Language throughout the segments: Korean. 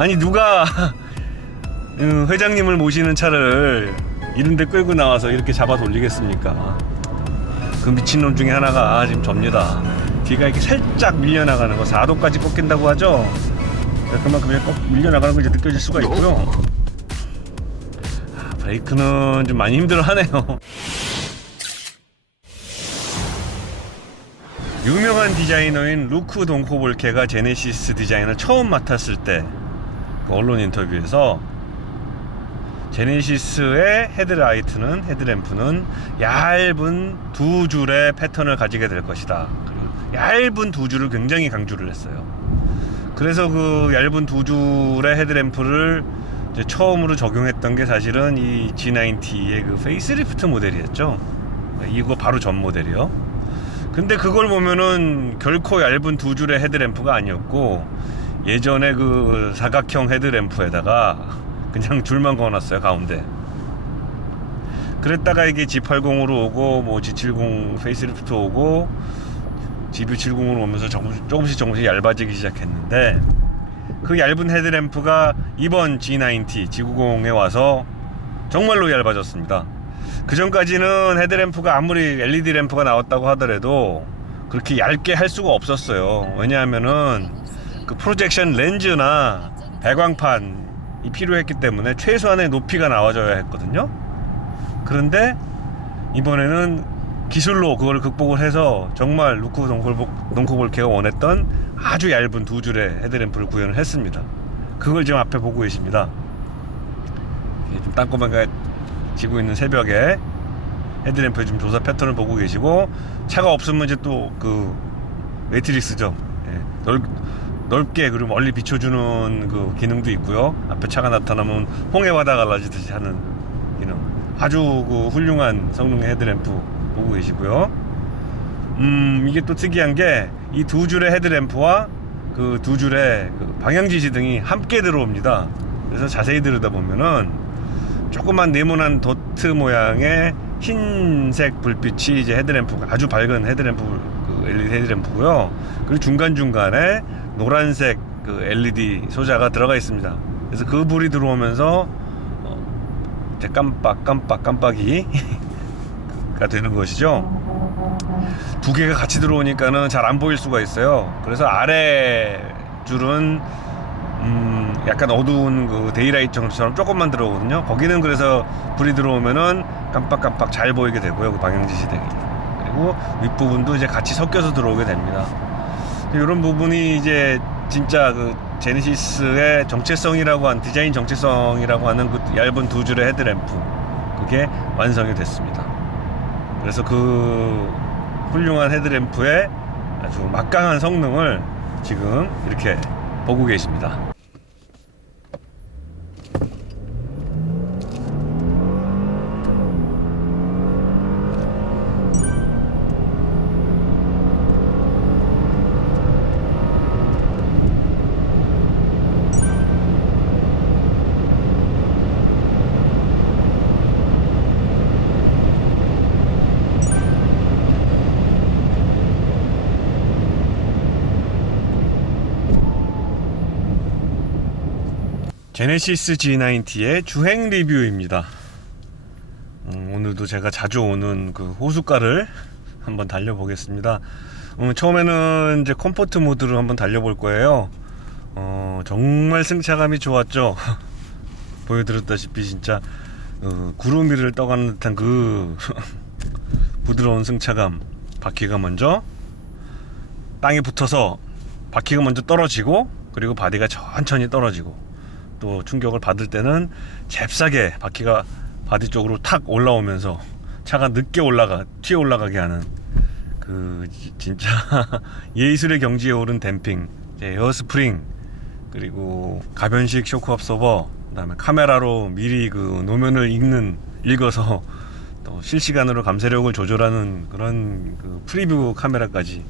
아니 누가 회장님을 모시는 차를 이런데 끌고 나와서 이렇게 잡아 돌리겠습니까? 그 미친놈 중에 하나가 지금 접니다. 뒤가 이렇게 살짝 밀려나가는 거, 4도까지 꺾인다고 하죠. 그만큼 밀려나가는 거 이제 느껴질 수가 있고요. 브레이크는 좀 많이 힘들어하네요. 유명한 디자이너인 루크 동코볼케가 제네시스 디자인을 처음 맡았을 때 그 언론 인터뷰에서 제네시스의 헤드램프는 얇은 두 줄의 패턴을 가지게 될 것이다. 그리고 얇은 두 줄을 굉장히 강조를 했어요. 그래서 그 얇은 두 줄의 헤드램프를 이제 처음으로 적용했던 게 사실은 이 G90의 그 페이스리프트 모델이었죠. 이거 바로 전 모델이요. 근데 그걸 보면은 결코 얇은 두 줄의 헤드램프가 아니었고, 예전에 그 사각형 헤드램프에다가 그냥 줄만 그어놨어요, 가운데. 그랬다가 이게 G80으로 오고 뭐 G70 페이스리프트 오고 GV70으로 오면서 조금씩 얇아지기 시작했는데, 그 얇은 헤드램프가 이번 G90, G90에 와서 정말로 얇아졌습니다. 그 전까지는 헤드램프가 아무리 LED 램프가 나왔다고 하더라도 그렇게 얇게 할 수가 없었어요. 왜냐하면은 그 프로젝션 렌즈나 배광판이 필요했기 때문에 최소한의 높이가 나와줘야 했거든요. 그런데 이번에는 기술로 그걸 극복을 해서 정말 루크 동코볼케가 원했던 아주 얇은 두 줄의 헤드램프를 구현을 했습니다. 그걸 지금 앞에 보고 계십니다. 좀 땅꼬마가 지고 있는 새벽에 헤드램프의 좀 조사 패턴을 보고 계시고, 차가 없으면 이제 또 그 매트릭스죠. 넓게 그리고 멀리 비춰주는 그 기능도 있고요. 앞에 차가 나타나면 홍해 바다 갈라지듯이 하는 기능. 아주 그 훌륭한 성능의 헤드램프 보고 계시고요. 이게 또 특이한 게 이 두 줄의 헤드램프와 그 두 줄의 그 방향 지시등이 함께 들어옵니다. 그래서 자세히 들여다보면은 조그만 네모난 도트 모양의 흰색 불빛이 이제 헤드램프가 아주 밝은 헤드램프, 그 LED 헤드램프고요. 그리고 중간중간에 노란색 그 LED 소자가 들어가 있습니다. 그래서 그 불이 들어오면서 이제 깜빡이가 되는 것이죠. 두 개가 같이 들어오니까는 잘 안 보일 수가 있어요. 그래서 아래 줄은 약간 어두운 그 데이라이트 정도처럼 조금만 들어오거든요. 거기는 그래서 불이 들어오면은 깜빡깜빡 잘 보이게 되고요, 그 방향 지시등이. 그리고 윗부분도 이제 같이 섞여서 들어오게 됩니다. 이런 부분이 이제 진짜 그 제네시스의 정체성이라고 한, 디자인 정체성이라고 하는 그 얇은 두 줄의 헤드램프, 그게 완성이 됐습니다. 그래서 그 훌륭한 헤드램프의 아주 막강한 성능을 지금 이렇게 보고 계십니다. 제네시스 G90의 주행 리뷰입니다. 오늘도 제가 자주 오는 그 호숫가를 한번 달려보겠습니다. 처음에는 이제 컴포트 모드로 한번 달려볼 거예요. 정말 승차감이 좋았죠. 보여드렸다시피 진짜 구름 위를 떠가는 듯한 그 부드러운 승차감. 바퀴가 먼저 땅에 붙어서 바퀴가 먼저 떨어지고, 그리고 바디가 천천히 떨어지고, 또 충격을 받을 때는 잽싸게 바퀴가 바디 쪽으로 탁 올라오면서 차가 늦게 튀어 올라가게 하는 그 진짜 예술의 경지에 오른 댐핑, 에어스프링, 그리고 가변식 쇼크 업소버, 그다음에 카메라로 미리 그 노면을 읽어서 또 실시간으로 감쇄력을 조절하는 그런 그 프리뷰 카메라까지,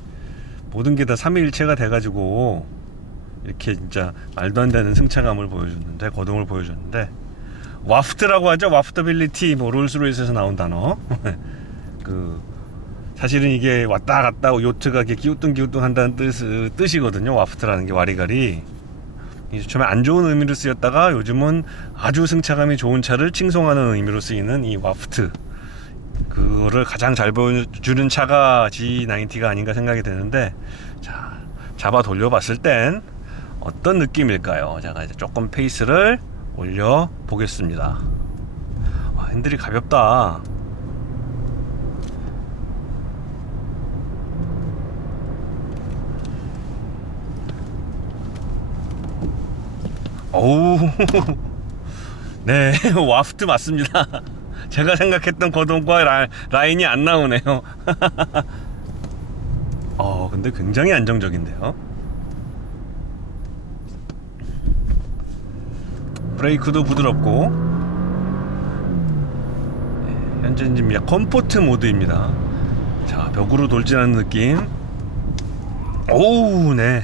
모든 게 다 삼위일체가 돼가지고 이렇게 진짜 말도 안 되는 승차감을 보여줬는데, 거동을 보여줬는데, 와프트라고 하죠. 와프터빌리티, 뭐 롤스로이스에서 나온 단어. 그 사실은 이게 왔다 갔다 요트가 이렇게 기우뚱 한다는 뜻이거든요. 와프트라는 게 와리가리. 이제 처음에 안 좋은 의미로 쓰였다가 요즘은 아주 승차감이 좋은 차를 칭송하는 의미로 쓰이는 이 와프트, 그거를 가장 잘 보여주는 차가 G90가 아닌가 생각이 되는데, 자, 잡아 돌려봤을 땐 어떤 느낌일까요? 제가 이제 조금 페이스를 올려 보겠습니다. 핸들이 가볍다. 어우 네 와프트 맞습니다. 제가 생각했던 거동과 라인이 안 나오네요. 근데 굉장히 안정적인데요. 브레이크도 부드럽고, 현재는 지금 컴포트 모드입니다. 자, 벽으로 돌진하는 느낌. 오우, 네.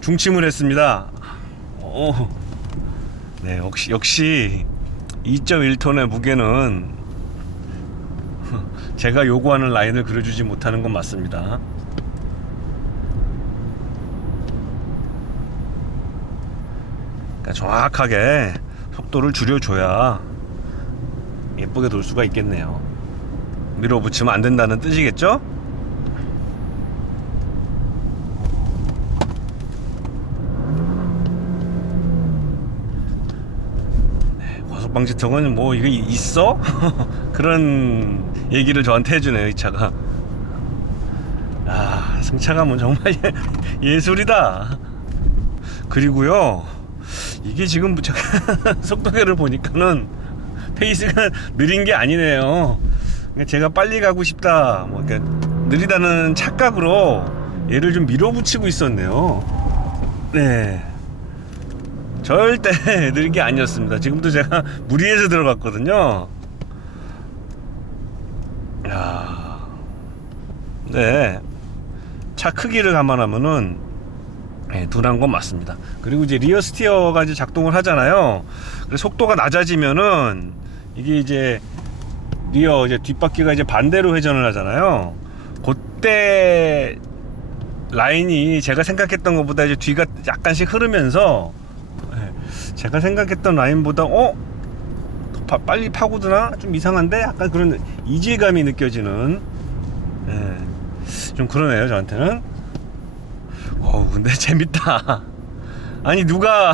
중침을 했습니다. 오, 네, 역시 2.1톤의 무게는 제가 요구하는 라인을 그려주지 못하는 건 맞습니다. 그러니까 정확하게 속도를 줄여줘야 예쁘게 돌 수가 있겠네요. 밀어붙이면 안 된다는 뜻이겠죠? 방지턱은 뭐 이거 있어? 그런 얘기를 저한테 해주네요, 이 차가. 승차감은 정말 예술이다. 그리고요, 이게 지금 제가 속도계를 보니까는 페이스가 느린 게 아니네요. 제가 빨리 가고 싶다, 뭐 이렇게 느리다는 착각으로 얘를 좀 밀어붙이고 있었네요. 네. 절대 느린 게 아니었습니다. 지금도 제가 무리해서 들어갔거든요. 야, 네, 차 크기를 감안하면은 둔한 건 맞습니다. 그리고 이제 리어 스티어가 이제 작동을 하잖아요. 그래서 속도가 낮아지면은 이게 이제 리어 이제 뒷바퀴가 이제 반대로 회전을 하잖아요. 그때 라인이 제가 생각했던 것보다 이제 뒤가 약간씩 흐르면서, 제가 생각했던 라인보다 빨리 파고드나? 좀 이상한데? 약간 그런 이질감이 느껴지는, 좀 그러네요, 저한테는. 근데 재밌다. 아니, 누가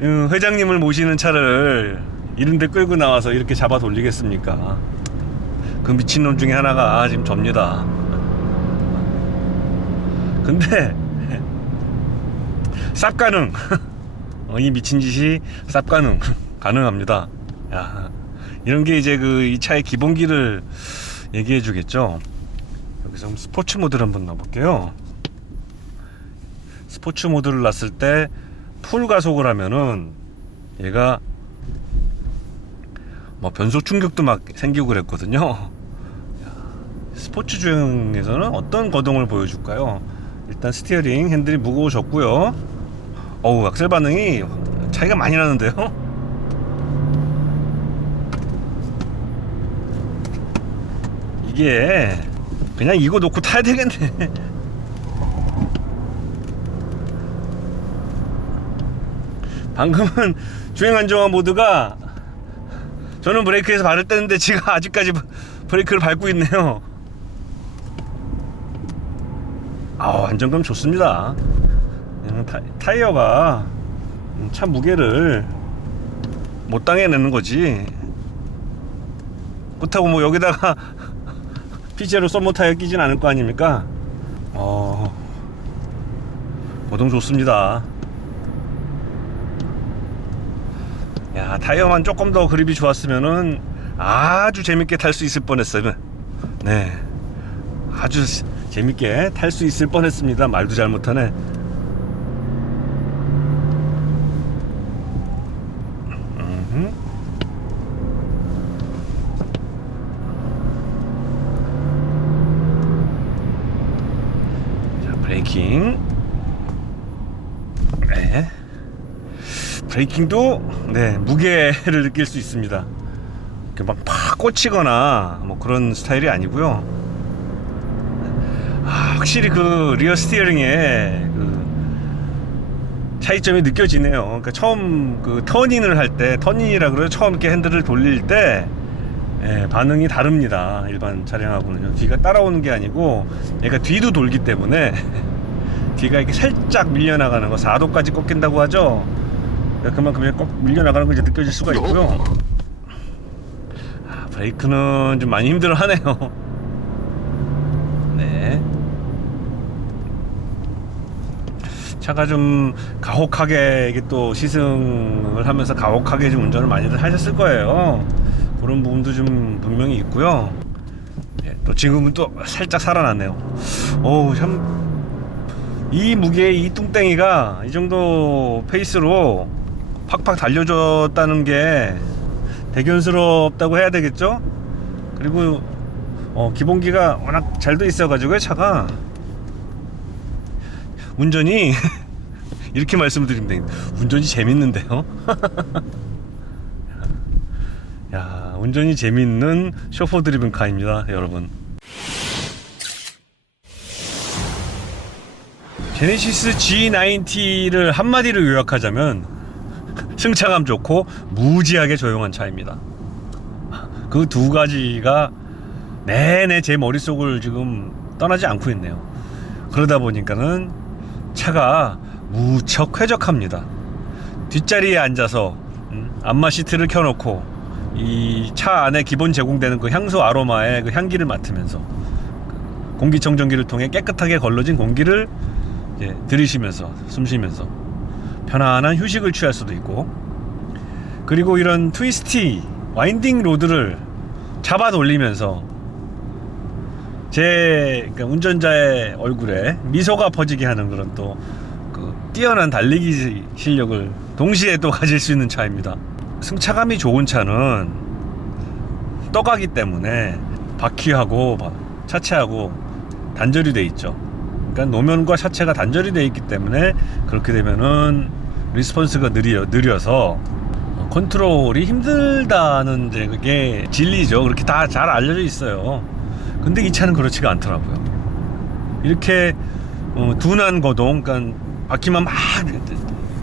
회장님을 모시는 차를 이런데 끌고 나와서 이렇게 잡아 돌리겠습니까? 그 미친놈 중에 하나가 지금 접니다. 근데 쌉 가능. 이 미친 짓이 쌉 가능합니다. 야, 이런 게 이제 이 차의 기본기를 얘기해 주겠죠. 여기서 스포츠 모드를 한번 넣어볼게요. 스포츠 모드를 놨을 때 풀 가속을 하면은 얘가 뭐 변속 충격도 막 생기고 그랬거든요. 스포츠 주행에서는 어떤 거동을 보여줄까요? 일단 스티어링 핸들이 무거워졌고요. 악셀 반응이 차이가 많이 나는데요. 이게 그냥 이거 놓고 타야 되겠네. 방금은 주행 안정화 모드가, 저는 브레이크에서 발을 떼는데 지가 아직까지 브레이크를 밟고 있네요. 안정감 좋습니다. 타이어가 차 무게를 못 당해내는 거지. 그렇다고 뭐 여기다가 피제로 썸머 타이어 끼진 않을 거 아닙니까? 고동 좋습니다. 야, 타이어만 조금 더 그립이 좋았으면은 아주 재밌게 탈 수 있을 뻔했어요. 네, 아주 재밌게 탈 수 있을 뻔했습니다. 말도 잘못하네. 자, 브레이킹. 네. 브레이킹도 무게를 느낄 수 있습니다. 이렇게 막 팍 꽂히거나 뭐 그런 스타일이 아니고요. 확실히 그 리어 스티어링에 차이점이 느껴지네요. 그러니까 처음 그 터닝을 할 때, 터닝이라 그래요. 처음 이렇게 핸들을 돌릴 때 반응이 다릅니다. 일반 차량하고는요. 뒤가 따라오는 게 아니고 얘가 뒤도 돌기 때문에 뒤가 이렇게 살짝 밀려나가는 거, 4도까지 꺾인다고 하죠. 그만큼 꼭 밀려나가는 걸 이제 느껴질 수가 있고요. 브레이크는 좀 많이 힘들어 하네요. 네. 차가 좀 가혹하게, 이게 또 시승을 하면서 가혹하게 좀 운전을 많이들 하셨을 거예요. 그런 부분도 좀 분명히 있고요. 예, 또 지금은 또 살짝 살아났네요. 어우, 참, 이 무게에 이 뚱땡이가 이 정도 페이스로 팍팍 달려줬다는 게 대견스럽다고 해야 되겠죠? 그리고 기본기가 워낙 잘 돼 있어가지고 차가 운전이 이렇게 말씀드리면 됩니다. 운전이 재밌는데요. 야, 운전이 재밌는 쇼퍼 드리븐 카입니다, 여러분. 제네시스 G90를 한마디로 요약하자면 승차감 좋고 무지하게 조용한 차입니다. 그 두 가지가 내내 제 머릿속을 지금 떠나지 않고 있네요. 그러다 보니까는 차가 무척 쾌적합니다. 뒷자리에 앉아서 안마 시트를 켜놓고 이 차 안에 기본 제공되는 그 향수 아로마의 그 향기를 맡으면서 공기청정기를 통해 깨끗하게 걸러진 공기를 이제 들이쉬면서 숨쉬면서 편안한 휴식을 취할 수도 있고, 그리고 이런 트위스티 와인딩 로드를 잡아 돌리면서 그러니까 운전자의 얼굴에 미소가 퍼지게 하는 그런 또 그 뛰어난 달리기 실력을 동시에 또 가질 수 있는 차입니다. 승차감이 좋은 차는 떠가기 때문에 바퀴하고 차체하고 단절이 돼 있죠. 그러니까 노면과 차체가 단절이 돼 있기 때문에 그렇게 되면은 리스폰스가 느려서 컨트롤이 힘들다는 이제 그게 진리죠. 그렇게 다 잘 알려져 있어요. 근데 이 차는 그렇지가 않더라고요. 이렇게 둔한 거동, 그러니까 바퀴만 막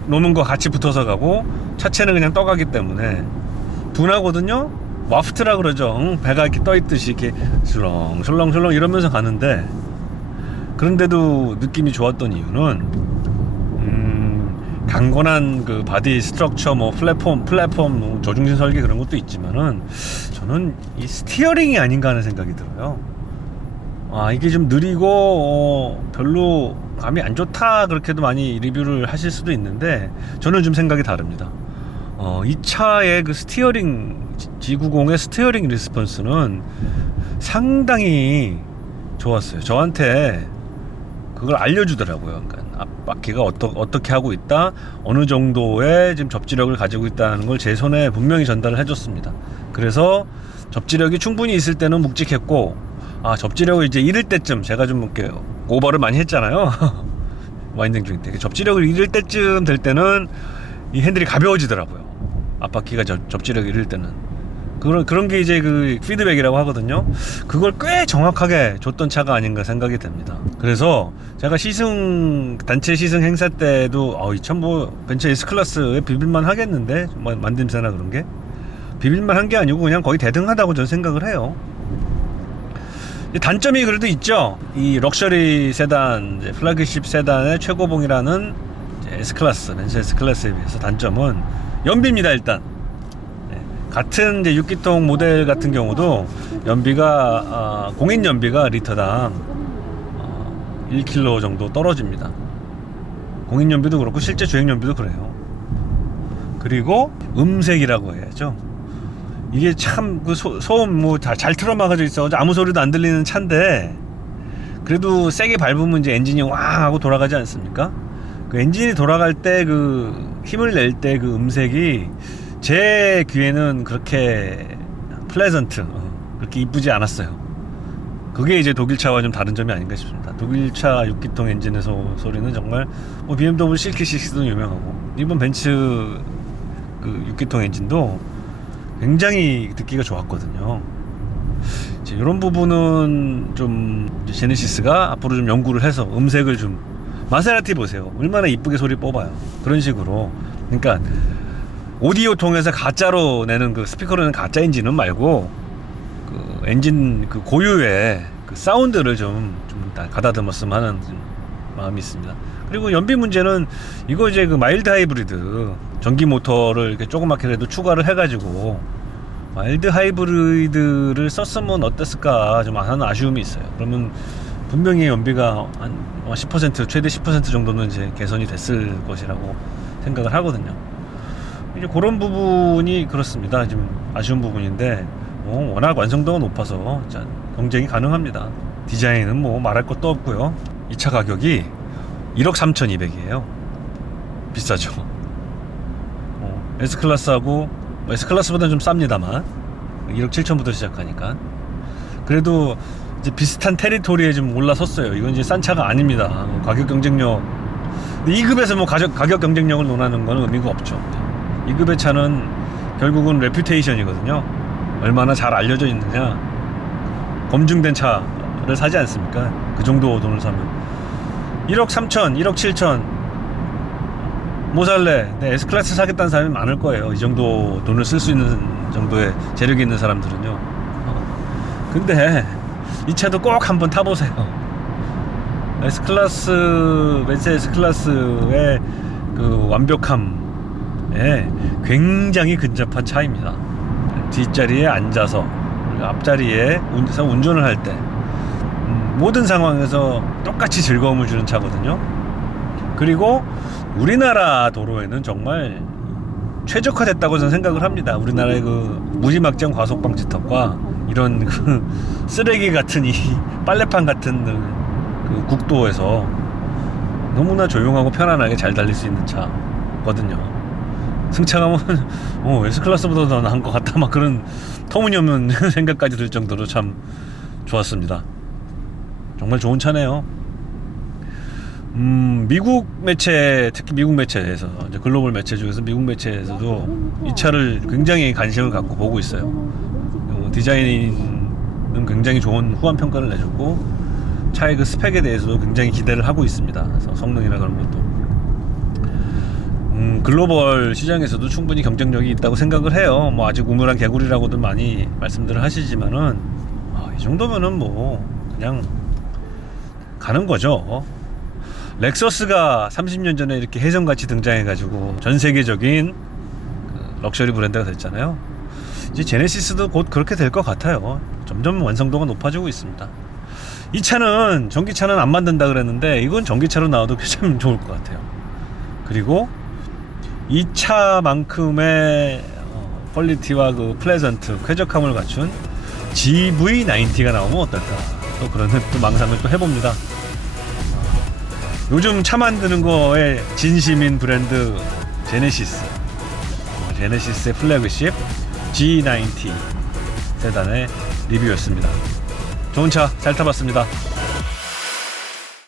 노면과 같이 붙어서 가고 차체는 그냥 떠가기 때문에 둔하거든요. 와프트라 그러죠. 배가 이렇게 떠 있듯이 이렇게 술렁술렁 이러면서 가는데, 그런데도 느낌이 좋았던 이유는 강건한 그 바디 스트럭처, 뭐 플랫폼 뭐 저중심 설계 그런 것도 있지만은 저는 이 스티어링이 아닌가 하는 생각이 들어요. 이게 좀 느리고 별로 감이 안 좋다, 그렇게도 많이 리뷰를 하실 수도 있는데 저는 좀 생각이 다릅니다. 이 차의 그 스티어링, G90의 스티어링 리스폰스는 상당히 좋았어요. 저한테 그걸 알려주더라고요. 그러니까 앞바퀴가 어떻게 하고 있다, 어느 정도의 지금 접지력을 가지고 있다는 걸 제 손에 분명히 전달을 해줬습니다. 그래서 접지력이 충분히 있을 때는 묵직했고, 접지력을 이제 잃을 때쯤, 제가 좀 이렇게 오버를 많이 했잖아요. 와인딩 중일 때 접지력을 잃을 때쯤 될 때는 이 핸들이 가벼워지더라고요. 앞바퀴가 접지력을 잃을 때는. 그런 게 이제 그 피드백이라고 하거든요. 그걸 꽤 정확하게 줬던 차가 아닌가 생각이 됩니다. 그래서 제가 단체 시승 행사 때도 이 차 뭐 벤츠 S클래스에 비빌만 하겠는데, 만듦새나 그런 게 비빌만 한 게 아니고 그냥 거의 대등하다고 저는 생각을 해요. 단점이 그래도 있죠. 이 럭셔리 세단, 플래그십 세단의 최고봉이라는 S클래스, 벤츠 S클래스에 비해서 단점은 연비입니다. 일단 같은 이제 6기통 모델 같은 경우도 연비가 공인 연비가 리터당 1km 정도 떨어집니다. 공인 연비도 그렇고 실제 주행 연비도 그래요. 그리고 음색이라고 해야죠. 이게 참 그 소음 뭐 잘 틀어막아져 있어. 아무 소리도 안 들리는 차인데 그래도 세게 밟으면 이제 엔진이 왕 하고 돌아가지 않습니까? 그 엔진이 돌아갈 때 그 힘을 낼 때 그 음색이 제 귀에는 그렇게 플레전트, 그렇게 이쁘지 않았어요. 그게 이제 독일차와 좀 다른 점이 아닌가 싶습니다. 독일차 6기통 엔진의 소리는 정말 뭐 BMW 실키식스도 유명하고, 이번 벤츠 그 6기통 엔진도 굉장히 듣기가 좋았거든요. 이런 부분은 좀 제네시스가 앞으로 좀 연구를 해서 음색을 좀 마세라티 보세요. 얼마나 이쁘게 소리 뽑아요. 그런 식으로. 그러니까 오디오 통해서 가짜로 내는 그 스피커로 내는 가짜 엔진은 말고 그 엔진 그 고유의 그 사운드를 좀 가다듬었으면 하는 마음이 있습니다. 그리고 연비 문제는 이거 이제 그 마일드 하이브리드 전기 모터를 이렇게 조그맣게라도 추가를 해가지고 마일드 하이브리드를 썼으면 어땠을까 좀 하는 아쉬움이 있어요. 그러면 분명히 연비가 한 10% 최대 10% 정도는 이제 개선이 됐을 것이라고 생각을 하거든요. 이제 그런 부분이 그렇습니다. 지금 아쉬운 부분인데 워낙 완성도가 높아서 경쟁이 가능합니다. 디자인은 뭐 말할 것도 없고요. 이 차 가격이 1억 3,200이에요. 비싸죠. S클래스하고 S클래스보다는 좀 쌉니다만 1억 7천부터 시작하니까 그래도 이제 비슷한 테리토리에 좀 올라섰어요. 이건 이제 싼 차가 아닙니다. 가격 경쟁력. 근데 2급에서 뭐 가격 경쟁력을 논하는 건 의미가 없죠. 2급의 차는 결국은 레퓨테이션이거든요. 얼마나 잘 알려져 있느냐. 검증된 차를 사지 않습니까? 그 정도 돈을 사면 1억 3천, 1억 7천 뭐 살래? 근데 S클래스 사겠다는 사람이 많을 거예요. 이 정도 돈을 쓸 수 있는 정도의 재력이 있는 사람들은요. 근데 이 차도 꼭 한번 타보세요. S클래스, 벤츠 S클래스의 그 완벽함에 굉장히 근접한 차입니다. 뒷자리에 앉아서 앞자리에 운전을 할 때 모든 상황에서 똑같이 즐거움을 주는 차거든요. 그리고 우리나라 도로에는 정말 최적화됐다고 저는 생각을 합니다. 우리나라의 그 무지막지한 과속 방지턱과 이런 그 쓰레기 같은 이 빨래판 같은 그 국도에서 너무나 조용하고 편안하게 잘 달릴 수 있는 차거든요. 승차감은 S클래스보다 더 나은 것 같다 막 그런 터무니없는 생각까지 들 정도로 참 좋았습니다. 정말 좋은 차네요. 미국 매체, 특히 미국 매체에서 이제 글로벌 매체 중에서 미국 매체에서도 이 차를 굉장히 관심을 갖고 보고 있어요. 디자인은 굉장히 좋은 후한 평가를 내줬고 차의 그 스펙에 대해서도 굉장히 기대를 하고 있습니다. 그래서 성능이나 그런 것도 글로벌 시장에서도 충분히 경쟁력이 있다고 생각을 해요. 뭐 아직 우물한 개구리라고들 많이 말씀들을 하시지만은 이 정도면은 뭐 그냥 가는 거죠. 렉서스가 30년 전에 이렇게 혜성같이 등장해가지고 전 세계적인 그 럭셔리 브랜드가 됐잖아요. 이제 제네시스도 곧 그렇게 될 것 같아요. 점점 완성도가 높아지고 있습니다. 이 차는 전기차는 안 만든다 그랬는데 이건 전기차로 나와도 참 좋을 것 같아요. 그리고 이 차만큼의 퀄리티와 그 플레전트 쾌적함을 갖춘 GV90가 나오면 어떨까, 또 그런 또 망상을 또 해봅니다. 요즘 차 만드는 거에 진심인 브랜드 제네시스, 제네시스의 플래그십 G90 세단의 리뷰였습니다. 좋은 차 잘 타봤습니다.